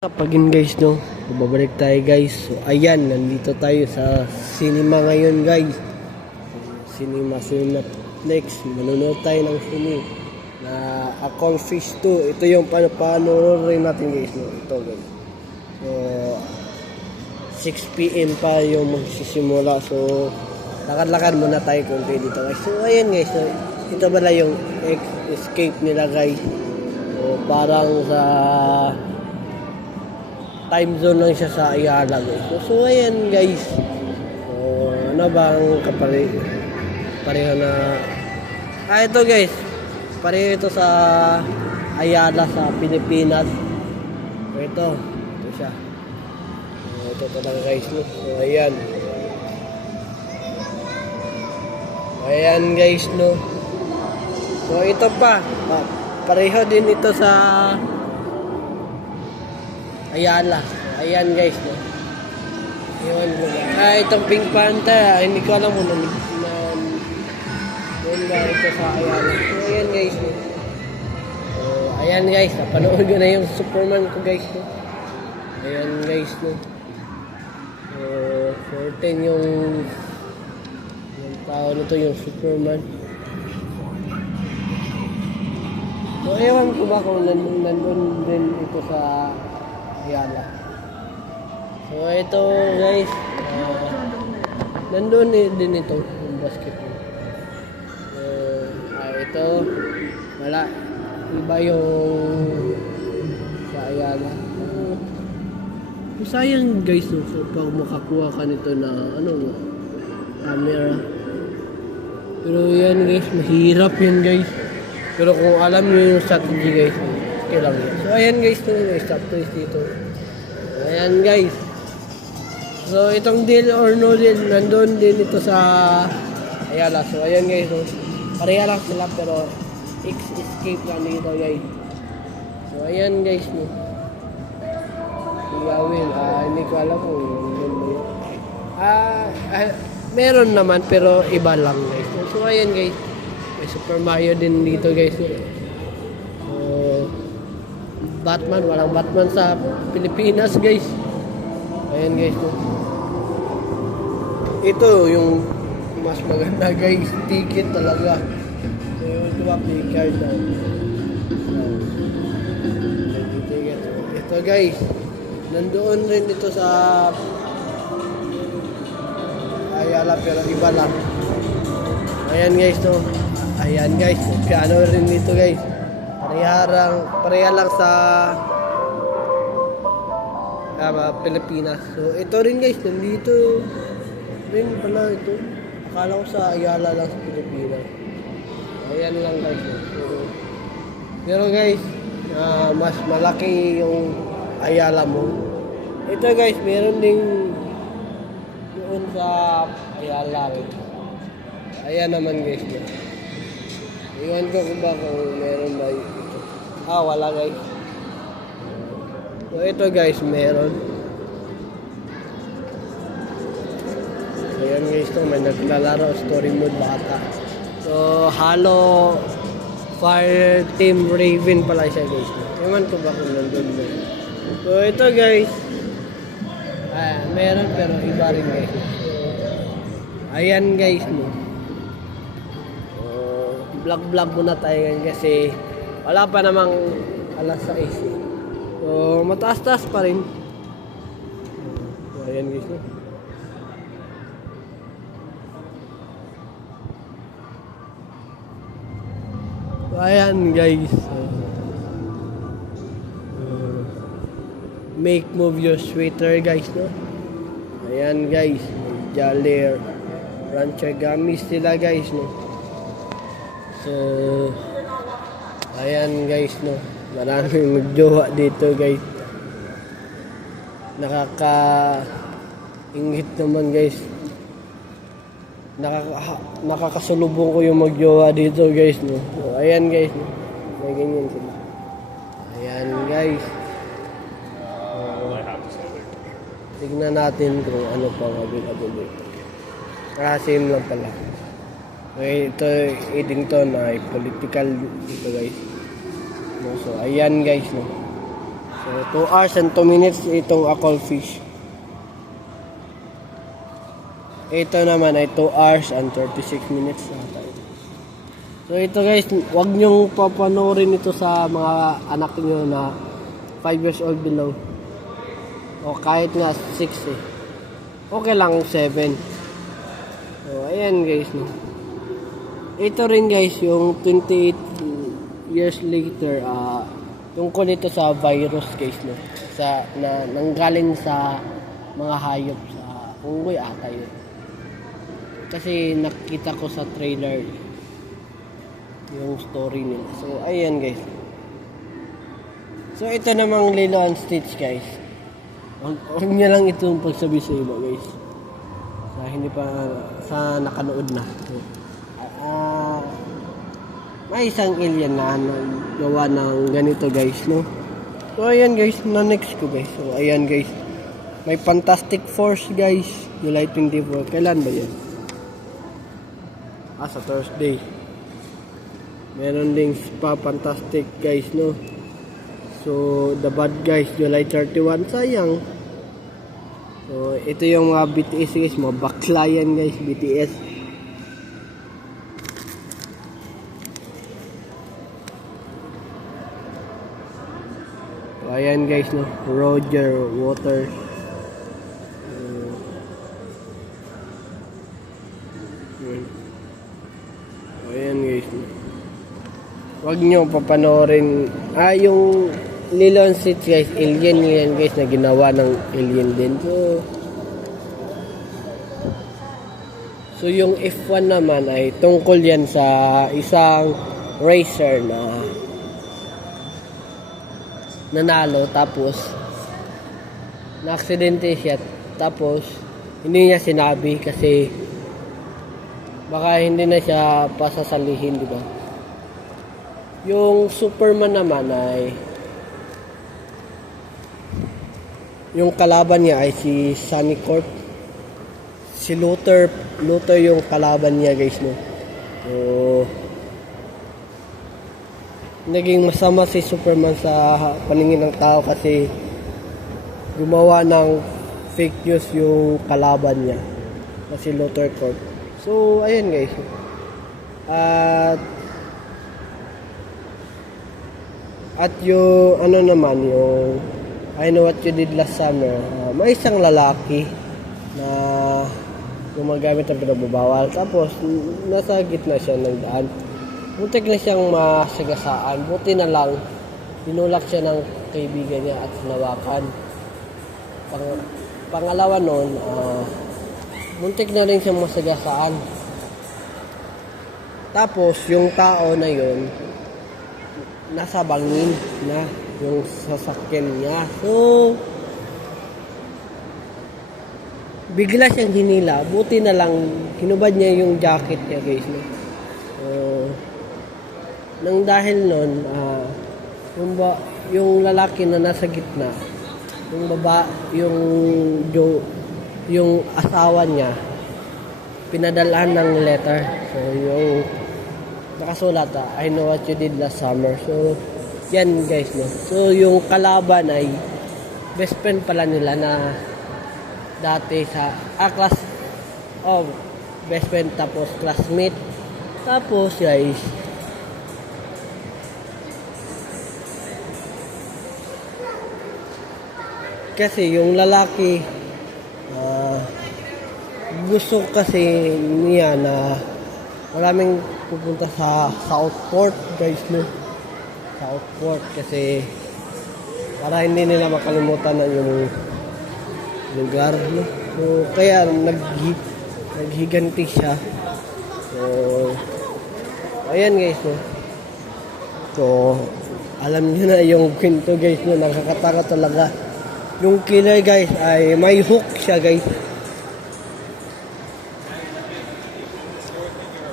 Kapagin guys, no, babalik tayo guys. So ayan, nandito tayo sa cinema ngayon guys. Cinema Netflix. Manonood tayo ng sine na Akong Fish 2. Ito yung panoorin natin guys, no. Ito guys. So 6 PM pa yung magsisimula. So lakad-lakad muna tayo konti dito guys. So ayan guys, no, ito pala yung escape nila guys. So parang sa time zone lang siya sa Ayala guys. So ayan guys. So ano bang pareho na ito guys. Pareho ito sa Ayala sa Pilipinas. So ito siya. So, ito talaga guys, no? So ayan. Ayan guys, no. So ito pa. Pareho din ito sa Ayala. Ayan guys, no. Ayun, itong Pink Panther, hindi ko alam kung doon ba ito sa Ayala. So, ayan guys, no. So, ayan guys, napanood ko na yung Superman ko guys, no. Ayan guys, no. So, 14 yung tao nito, yung Superman. So, ewan ko ba kung nandun din ito sa Ayala. So ito guys, nandun din ito yung basketball. So ito wala, iba yung sa Ayala. Sayang guys, no, so pag makakuha ka nito na camera. Pero yan guys, mahirap yan guys. Pero kung alam nyo yung strategy guys, okay lang yun. So ayan guys, stop twist dito. Ayan guys. So itong deal or no deal, nandun din ito sa Ayala. So ayan guys, no. Pareha lang sila pero escape lang dito guys. So ayan guys, no. Gawin, hindi ko alam kung nandun mo yun. Meron naman pero iba lang guys. So ayan guys. May Super Mario din dito guys. Batman, walang Batman sa Pilipinas guys. Ayan guys, no. Ito yung mas maganda guys, ticket talaga. So ito ba card na. Ito guys, nandoon rin ito sa Ayala pero iba lang. Ayan guys, no. Ayan guys, piano rin dito guys. Pareha lang sa Pilipinas. So ito rin guys, nandito rin pala ito. Akala ko sa Ayala lang sa Pilipinas. Ayan lang guys. Pero guys, mas malaki yung Ayala mo. Ito guys, meron ding doon sa Ayala rin. Ayan naman guys. Iwan ko kung ba kung meron ba ito. Wala guys. So ito guys, meron. Ayan guys, may naglalaro story mode bata. So Halo Fire Team Raven pala siya guys. Iwan ko ba kung nandun ba. So ito guys, meron pero iba rin guys. So, ayan guys, no. Vlog muna tayo ngayon kasi wala pa namang alas 6. So mataas-taas pa rin. So ayan guys, no. So ayan guys, make move your sweater guys, no. Ayan guys, Jolly Rancher Gummies sila guys, no. So ayan guys, no. Maraming magjowa dito guys. Nakaka-ingit naman guys. Nakakasulubong ko yung magjowa dito guys, no. So ayan guys, no. May ganyan sila. Ayan guys. Tignan natin kung ano pa available. Same lang pala. Okay, ito Eddington ay political dito guys. No, so ayan guys, no. So 2 hours and 2 minutes itong Akol Fish. Ito naman ay 2 hours and 36 minutes na tayo. So ito guys, wag nyong papanoorin ito sa mga anak nyo na 5 years old below. O kahit nga 6 eh. Okay lang 7. So ayan guys, no. Ito rin guys, yung 28 years later, tungkol ito sa virus guys, no. Nanggaling sa mga hayop, sa unggoy ata yun. Kasi nakita ko sa trailer yung story nila. So ayan guys. So ito namang Lilo and Stitch guys. Huwag niya lang itong pagsabi sa iba guys. Sa hindi pa sa nakanood na. So, may isang alien na gawa ng ganito guys, no. So ayan guys, na next ko guys. So ayan guys. May Fantastic Force guys. July 24. Kailan ba yan? Sa Thursday. Meron ding Spa Fantastic guys, no. So The Bad Guys July 31. Sayang. So ito yung mga BTS guys, mga baklayan guys, BTS. So ayan guys, no. Roger Waters. Ayan guys. Huwag nyo papanoorin. Yung Lilo and Stitch guys, alien yan guys, na ginawa ng alien din. So yung F1 naman ay tungkol yan sa isang racer na nanalo, tapos na-aksidente siya, tapos hindi niya sinabi kasi baka hindi na siya pasasalihin, di ba? Yung Superman naman ay yung kalaban niya ay si Sunny Corp. Si Luthor yung kalaban niya guys, no. So naging masama si Superman sa paningin ng tao kasi gumawa ng fake news yung kalaban niya na si Luthor Corp. So, ayan guys. At yung, ano naman, yung I Know What You Did Last Summer, may isang lalaki na gumagamit ng pinagbabawal. Tapos, nasa gitna siya ng daan. Muntik na siyang masagasaan. Buti na lang, tinulak siya ng kaibigan niya at sinawakan. Pangalawa nun, muntik na rin siyang masagasaan. Tapos, yung tao na yun, nasa bangin na yung sasakyan niya. So, bigla siyang hinila. Buti na lang, hinubad niya yung jacket niya guys. No? So, nang dahil nun, yung lalaki na nasa gitna, yung asawa niya, pinadalhan ng letter. So, yung nakasulat, I Know What You Did Last Summer. So, yan guys, no. So, yung kalaban ay best friend pala nila na dati sa best friend, tapos classmate. Tapos, guys, kasi yung lalaki gusto kasi niya na maraming pupunta sa Southport guys, no. Southport kasi para hindi nila makalimutan na yung lugar, no. So kaya naghiganti siya. So ayan guys, no. So alam niyo na yung kwento guys, no. Nakakatakot talaga. Yung killer guys ay may hook siya guys.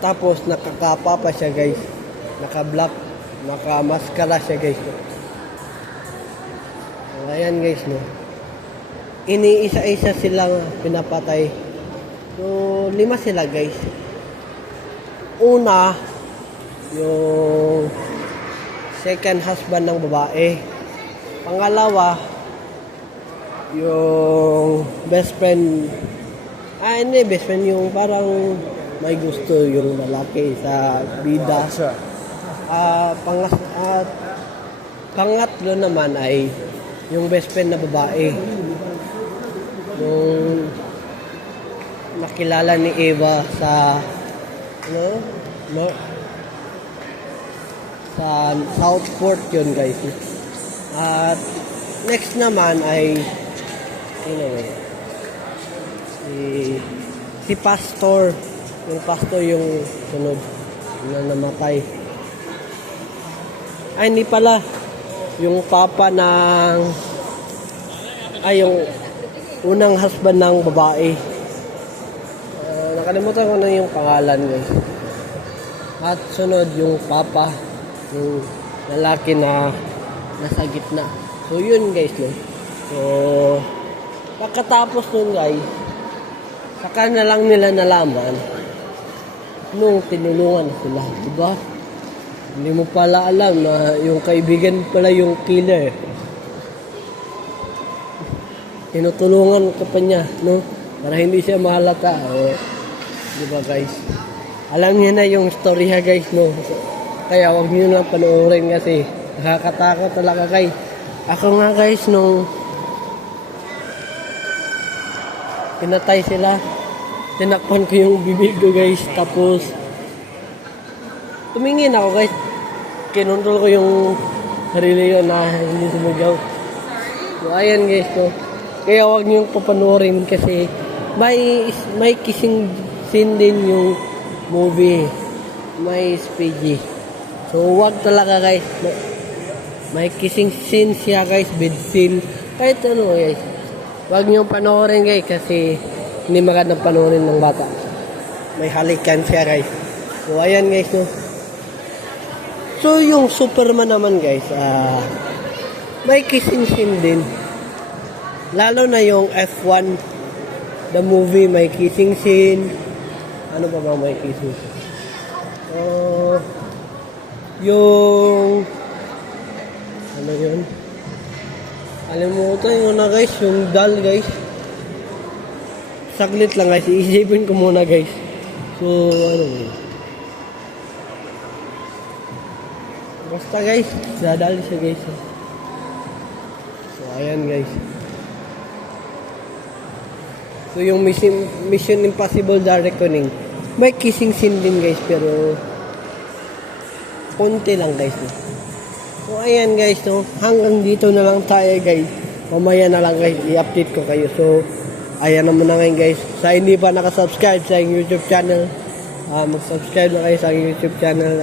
Tapos nakakapa pa siya guys. Naka-black, naka-maskara siya guys. So, ayan guys, no. Iniisa-isa silang pinapatay. So 5 sila guys. Una, yung second husband ng babae. Pangalawa, yung best friend, hindi best friend, yung parang may gusto yung lalaki sa bida. Pangatlo naman ay yung best friend na babae. Yung nakilala ni Eva sa sa Southport yun guys. At next naman ay si Pastor. Yung Pastor yung sunod na namatay. Ay, hindi pala. Yung papa ng yung unang husband ng babae. Nakalimutan ko na yung pangalan guys. At sunod yung papa, yung lalaki na nasa gitna. So yun guys, no. So pagkatapos nun guys, saka na lang nila nalaman nung tinulungan sila, diba? Hindi mo pala alam na yung kaibigan pala yung killer. Tinutulungan ka pa niya, no? Para hindi siya mahalata. Diba guys? Alam niya na yung story ha guys, no? Kaya wag niyo lang panoorin kasi nakakatakot talaga guys. Ako nga guys, nung pinatay sila, tinakpan ko yung bibig ko guys. Tapos tumingin ako guys. Kinontrol ko yung sarili ko na hindi sumigaw. So ayan guys, no? Kaya wag niyo papanoorin kasi may kissing scene din yung movie. May PG. So wag talaga guys. May kissing scene siya guys, bed scene. Kahit ano guys. Wag niyo panoorin guys kasi hindi magandang panoorin ng bata. May halikan siya guys. So ayan guys, no. So yung Superman naman guys, may kissing scene din. Lalo na yung F1, the movie, may kissing scene. Ano pa ba may kissing scene? Yung ano yun? Alimutan yun na guys, yung doll guys. Saglit lang guys, iisipin ko muna guys. So ano yun? Basta guys, dadali siya guys. So ayan guys. So yung Mission Impossible The Reckoning, may kissing scene din guys, pero konti lang guys, no? So ayan guys, no? Hanggang dito na lang tayo guys. Mamaya na lang guys, i-update ko kayo. So ayan naman na ngayon guys. Sa hindi pa nakasubscribe sa aking YouTube channel, mag-subscribe na kayo sa aking YouTube channel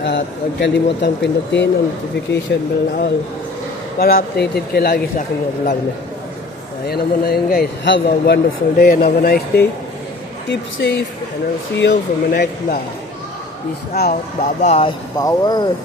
at huwag kalimutang pindutin ang notification bell na all para updated kayo lagi sa aking vlog na. So ayan naman na yun guys. Have a wonderful day and have a nice day. Keep safe and I'll see you for my next vlog. Peace out. Bye bye. Power.